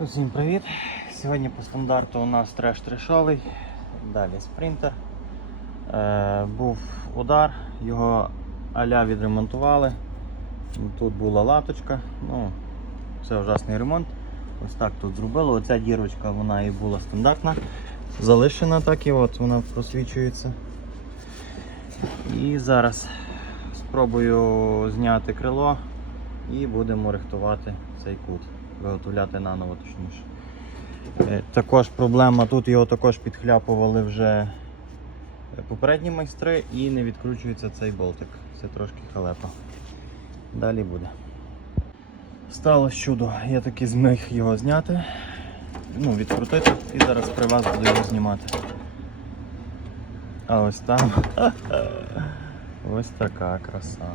Усім привіт! Сьогодні по стандарту у нас треш трешовий, далі спринтер. Е, був удар, його аля відремонтували. Тут була латочка, ну, це ужасний ремонт. Ось так тут зробили. Оця дірочка вона і була стандартна. Залишена так і от вона просвічується. І зараз спробую зняти крило і будемо рихтувати цей кут, виготовляти наново точніше. Е, Також проблема, тут його також підхляпували вже попередні майстри і не відкручується цей болтик. Це трошки халепа. Далі буде. Сталося чудо, я таки зміг його зняти, ну, відкрутити і зараз при вас буду його знімати. А ось там ось така краса.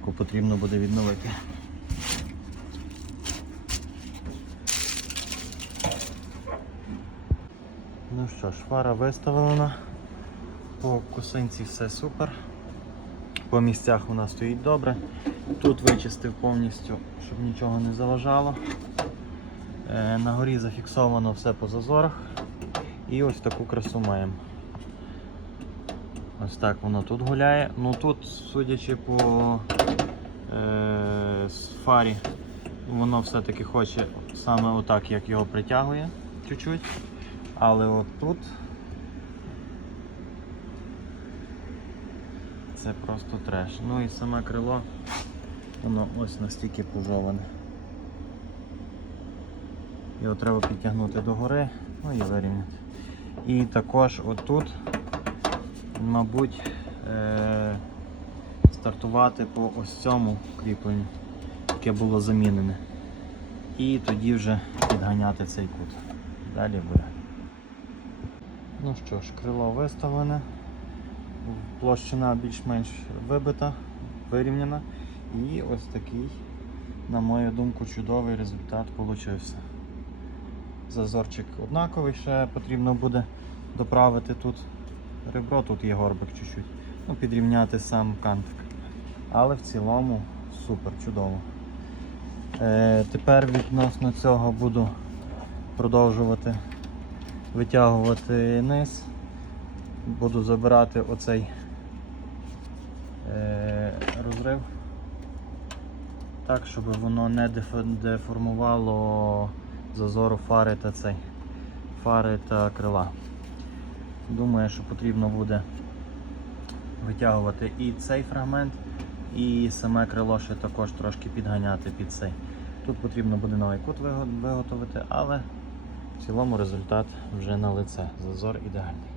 Яку потрібно буде відновити. Ну що ж, фара виставлена. По косинці все супер. По місцях вона стоїть добре. Тут вичистив повністю, щоб нічого не заважало. Е, На горі зафіксовано все по зазорах. І ось таку красу маємо. Ось так воно тут гуляє. Ну тут, судячи по е, фарі, воно все-таки хоче саме отак, як його притягує чуть-чуть. Але от тут це просто треш. Ну і саме крило, воно ось настільки пужоване. Його треба підтягнути догори, ну і вирівняти. І також отут, мабуть, е- стартувати по ось цьому кріпленню, яке було замінене. І тоді вже підганяти цей кут. Далі буде. Ну що ж, крило виставлене, площина більш-менш вибита, вирівняна. І ось такий, на мою думку, чудовий результат получився. Зазорчик однаковий, ще потрібно буде доправити тут ребро, тут є горбик чуть-чуть. Ну, підрівняти сам кантик. Але в цілому супер, чудово. Е, тепер відносно цього буду продовжувати витягувати низ. Буду забирати оцей е, розрив так, щоб воно не деформувало зазору фари та цей фари та крила. Думаю, що потрібно буде витягувати і цей фрагмент, і саме крило ще також трошки підганяти під цей. Тут потрібно буде новий кут виготовити, але в цілому результат вже на лице. Зазор ідеальний.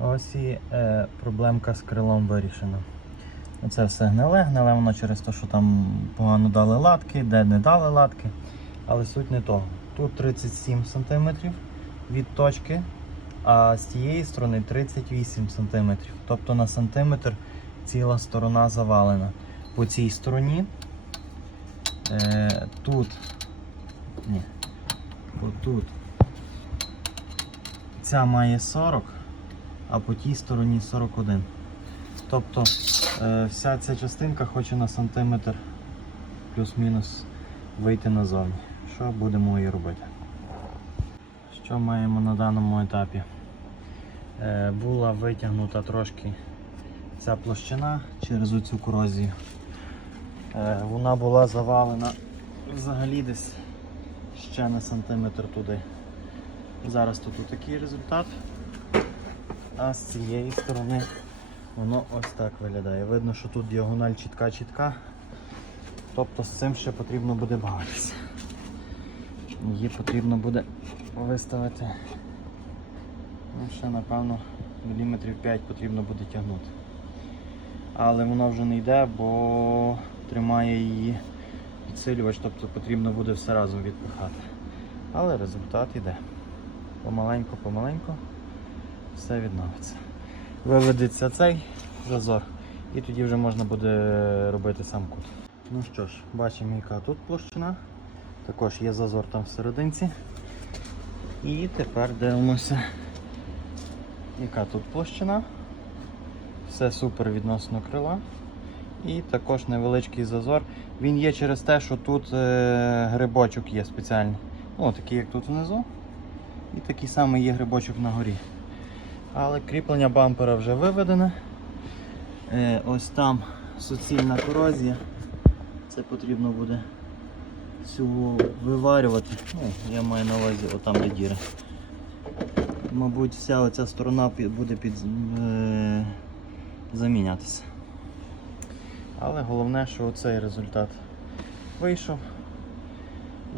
Ось і е, проблемка з крилом вирішена. Це все гниле, гниле воно через те, що там погано дали латки, де не дали латки. Але суть не того. Тут 37 см від точки, а з тієї сторони 38 см. Тобто на сантиметр ціла сторона завалена. По цій стороні е, тут. Ні, отут. Ця має 40, а по тій стороні 41. Тобто е, вся ця частинка хоче на сантиметр плюс-мінус вийти назовні. Що будемо і робити? Що маємо на даному етапі? Е, була витягнута трошки ця площина через оцю корозію. Е, вона була завалена взагалі десь ще на сантиметр туди. Зараз тут такий результат. А з цієї сторони воно ось так виглядає. Видно, що тут діагональ чітка-чітка. Тобто з цим ще потрібно буде бавитися. Її потрібно буде виставити. Ну, ще напевно міліметрів 5 потрібно буде тягнути. Але воно вже не йде, бо тримає її підсилювач, тобто потрібно буде все разом відпихати. Але результат йде. Помаленьку, помаленьку все відновиться. Виведеться цей зазор і тоді вже можна буде робити сам кут. Ну що ж, бачимо, яка тут площина. Також є зазор там всерединці. І тепер дивимося, яка тут площина. Все супер відносно крила. І також невеличкий зазор. Він є через те, що тут е, грибочок є спеціальний. Ну, такий, як тут внизу. І такий самий є грибочок на горі. Але кріплення бампера вже виведене. Е, ось там суцільна корозія. Це потрібно буде цю виварювати. Ну, я маю на увазі отам де діри. Мабуть, вся оця сторона буде під, е, замінятися. Але головне, що оцей результат вийшов.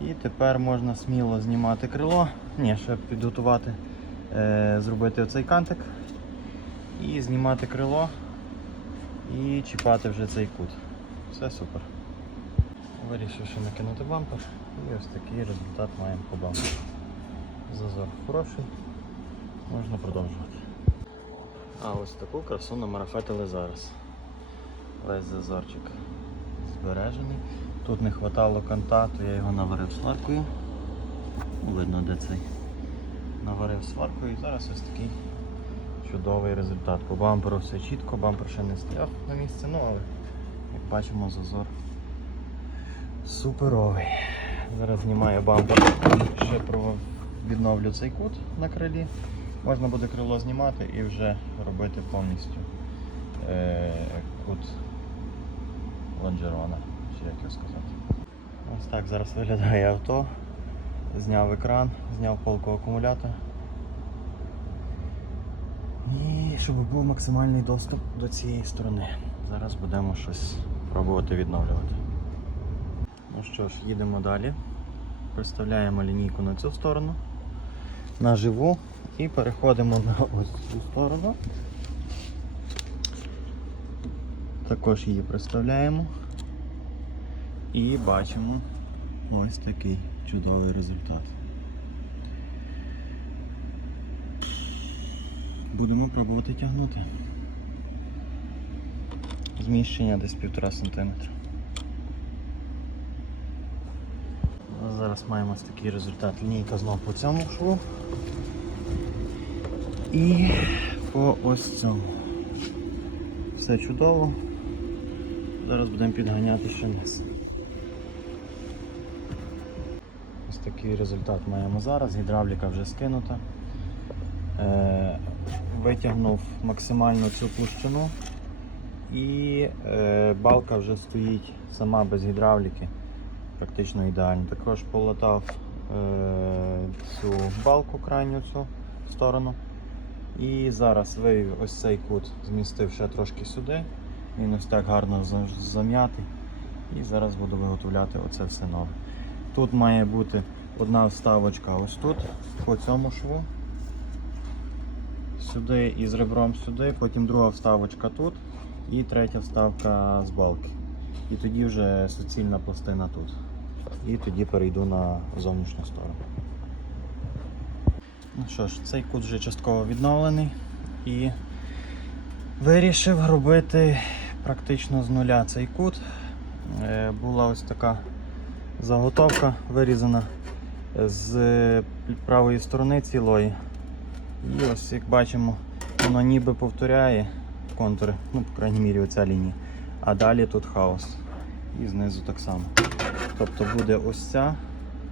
І тепер можна сміло знімати крило. Ні, ще підготувати, е, зробити оцей кантик і знімати крило і чіпати вже цей кут. Все супер. Вирішив ще накинути бампер і ось такий результат маємо по бамперу. Зазор хороший, можна продовжувати. А ось таку красу намарафетили зараз. Весь зазорчик збережений. Тут не вистачало канта, то я його наварив сваркою. Видно де цей. Наварив сваркою і зараз ось такий чудовий результат. По бамперу все чітко, бампер ще не стояв на місці, ну але як бачимо зазор суперовий. Зараз знімаю бампер, ще відновлю цей кут на крилі. Можна буде крило знімати і вже робити повністю е, кут лонжерона, чи як його сказати. Ось так зараз виглядає авто. Зняв екран, зняв полку акумулятора. І щоб був максимальний доступ до цієї сторони. Зараз будемо щось пробувати відновлювати. Ну що ж, їдемо далі. Приставляємо лінійку на цю сторону, на живу і переходимо на ось цю сторону. Також її приставляємо і бачимо ось такий чудовий результат. Будемо пробувати тягнути. Зміщення десь 1,5 см. Зараз маємо ось такий результат. Лінійка знову по цьому шву. І по ось цьому. Все чудово. Зараз будемо підганяти ще низ. Такий результат маємо зараз. Гідравліка вже скинута. Е, витягнув максимально цю площину і е, балка вже стоїть сама без гідравліки, практично ідеально. Також полатав е, цю балку крайню цю сторону. І зараз вивів ось цей кут, змістив ще трошки сюди. Він ось так гарно за- зам'ятий. І зараз буду виготовляти оце все нове. Тут має бути одна вставочка ось тут, по цьому шву. Сюди і з ребром сюди, потім друга вставочка тут і третя вставка з балки. І тоді вже суцільна пластина тут. І тоді перейду на зовнішню сторону. Ну що ж, цей кут вже частково відновлений і вирішив робити практично з нуля цей кут. Е, Була ось така заготовка вирізана з правої сторони цілої. І ось як бачимо, воно ніби повторяє контури, ну, по крайній мірі, оця лінія. А далі тут хаос. І знизу так само. Тобто буде ось ця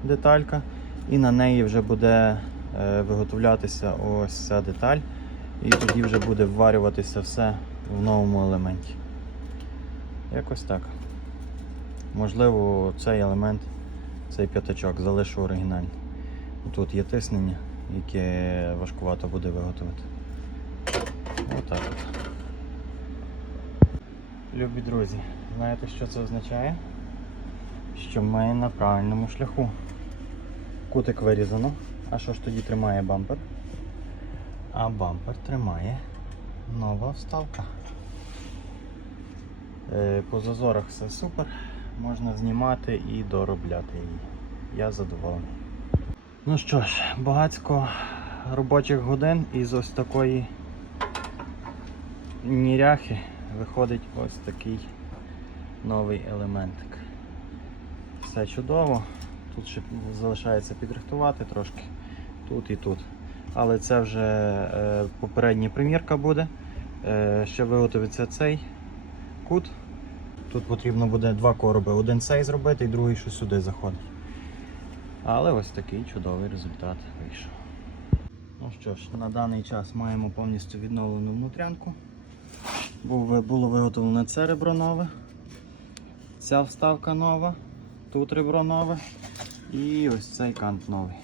деталька, і на неї вже буде е, виготовлятися ось ця деталь. І тоді вже буде вварюватися все в новому елементі. Якось так. Можливо, цей елемент, цей п'ятачок залишу оригінальний. Тут є тиснення, яке важкувато буде виготовити. Отак от. Любі друзі, знаєте, що це означає? Що ми на правильному шляху. Кутик вирізано. А що ж тоді тримає бампер? А бампер тримає нова вставка. Е, По зазорах все супер. Можна знімати і доробляти її. Я задоволений. Ну що ж, багацько робочих годин із ось такої ніряхи виходить ось такий новий елементик. Все чудово. Тут ще залишається підрихтувати трошки тут і тут. Але це вже е, попередня примірка буде. Е, ще виготовиться цей кут Тут потрібно буде два короби. Один цей зробити і другий, що сюди заходить. Але ось такий чудовий результат вийшов. Ну що ж, на даний час маємо повністю відновлену внутрянку. Було виготовлено це ребро нове, ця вставка нова, тут ребро нове і ось цей кант новий.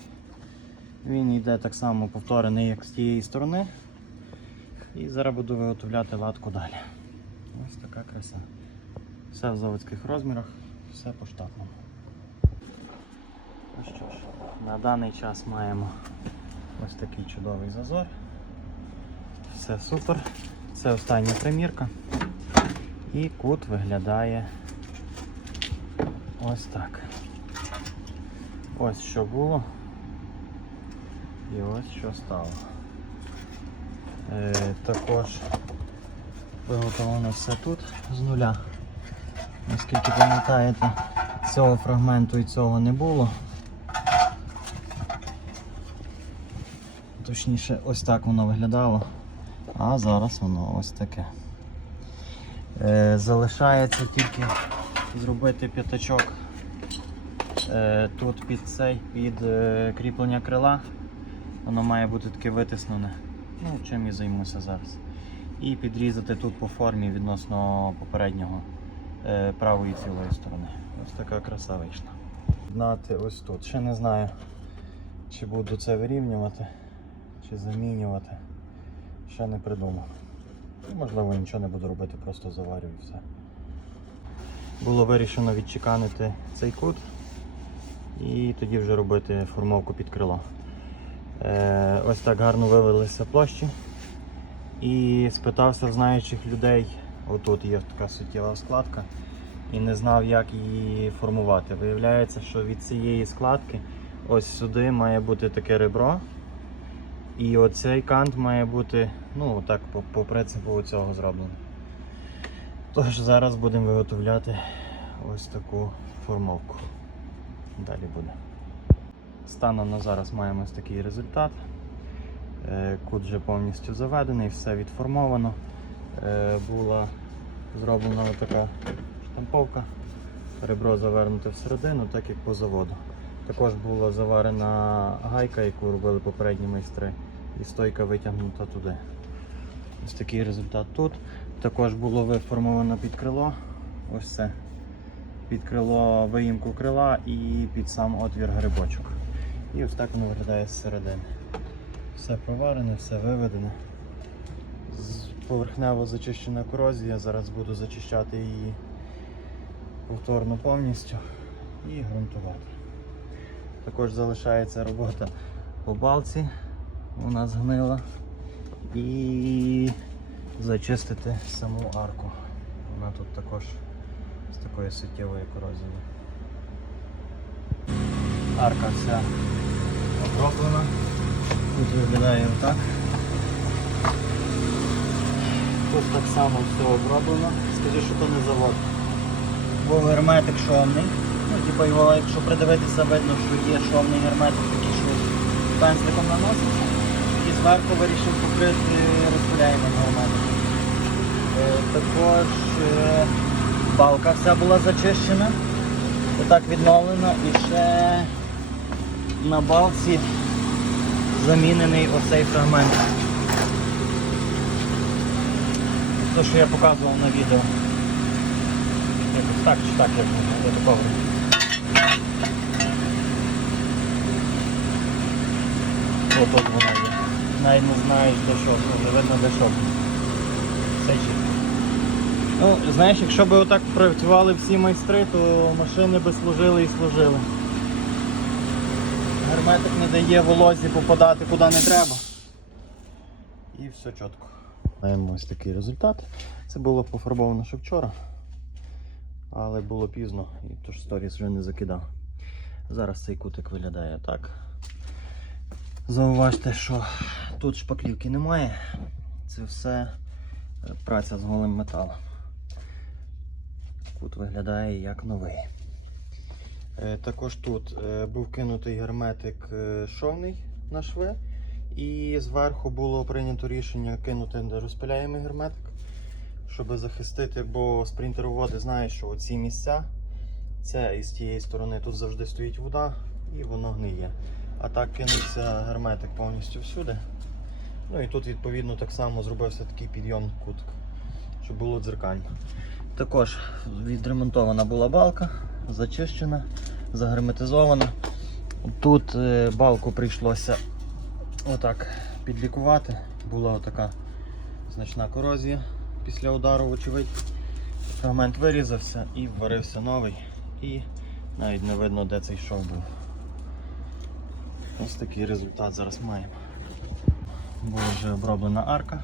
Він йде так само повторений, як з тієї сторони. І зараз буду виготовляти латку далі. Ось така краса. Все в заводських розмірах, все по штатному. Ну що ж, на даний час маємо ось такий чудовий зазор. Все супер. Це остання примірка. І кут виглядає ось так. Ось що було. І ось що стало. Е, також виготовлено все тут з нуля. Наскільки пам'ятаєте, цього фрагменту і цього не було. Точніше, ось так воно виглядало, а зараз воно ось таке. Е, залишається тільки зробити п'ятачок е, тут під цей, під е, кріплення крила. Воно має бути таке витиснене. Ну, чим і займуся зараз. І підрізати тут по формі відносно попереднього правої цілої сторони. Ось така краса вийшла. Знати ось тут. Ще не знаю, чи буду це вирівнювати, чи замінювати. Ще не придумав. Можливо, нічого не буду робити, просто заварю і все. Було вирішено відчеканити цей кут і тоді вже робити формовку під крило. Е, ось так гарно вивелися площі. І спитався в знаючих людей, отут є така суттєва складка, і не знав, як її формувати. Виявляється, що від цієї складки ось сюди має бути таке ребро. І оцей кант має бути, ну так, по, по принципу цього зроблено. Тож зараз будемо виготовляти ось таку формовку. Далі буде. Станом на зараз маємо ось такий результат. Е, Кут вже повністю заведений, все відформовано. Е, Була зроблена така штамповка, ребро завернуте всередину, так як по заводу. Також була заварена гайка, яку робили попередні майстри, і стойка витягнута туди. Ось такий результат тут. Також було виформовано під крило. Ось це. Під крило виїмку крила і під сам отвір грибочок. І ось так воно виглядає зсередини. Все проварене, все виведено. Поверхнево зачищена корозія. Зараз буду зачищати її повторно повністю і ґрунтувати. Також залишається робота по балці. Вона згнила. І зачистити саму арку. Вона тут також з такою суттєвою корозією. Арка вся оброблена. Тут виглядає отак. Тут так само все оброблено. Скажи, що то не завод. Був герметик шовний. Ну, типу його, якщо придивитися, видно, що є шовний герметик, такий, що пензликом наноситься. І зверху вирішив покрити розпиляємим герметиком. Е, Також е, балка вся була зачищена. Отак відновлено і ще на балці замінений оцей фрагмент. Те, що я показував на відео. Якось так чи так, як я такого. Отут вона є. Навіть не знаєш де що, вже видно де що. Все чітко. Ну, знаєш, якщо б отак працювали всі майстри, то машини би служили і служили. Герметик не дає волозі попадати куди не треба. І все чітко. Маємо ось такий результат. Це було пофарбовано ще вчора, але було пізно і тож сторіс вже не закидав. Зараз цей кутик виглядає так. Зауважте, що тут шпаклівки немає. Це все е, праця з голим металом. Кут виглядає як новий. Е, Також тут е, був кинутий герметик шовний на шви, і зверху було прийнято рішення кинути розпиляємий герметик. щоб захистити, бо спринтероводи знають, що оці місця, це із тієї сторони тут завжди стоїть вода і воно гниє. А так кинеться герметик повністю всюди. Ну і тут відповідно так само зробився такий підйом куток, щоб було дзеркально. Також відремонтована була балка, зачищена, загерметизована. Тут е, балку прийшлося отак підлікувати. Була така значна корозія після удару, вочевидь. Фрагмент вирізався і вварився новий. І навіть не видно, де цей шов був. Ось такий результат зараз маємо. Була вже оброблена арка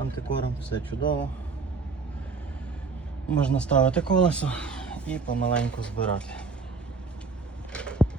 антикором, все чудово. Можна ставити колесо і помаленьку збирати.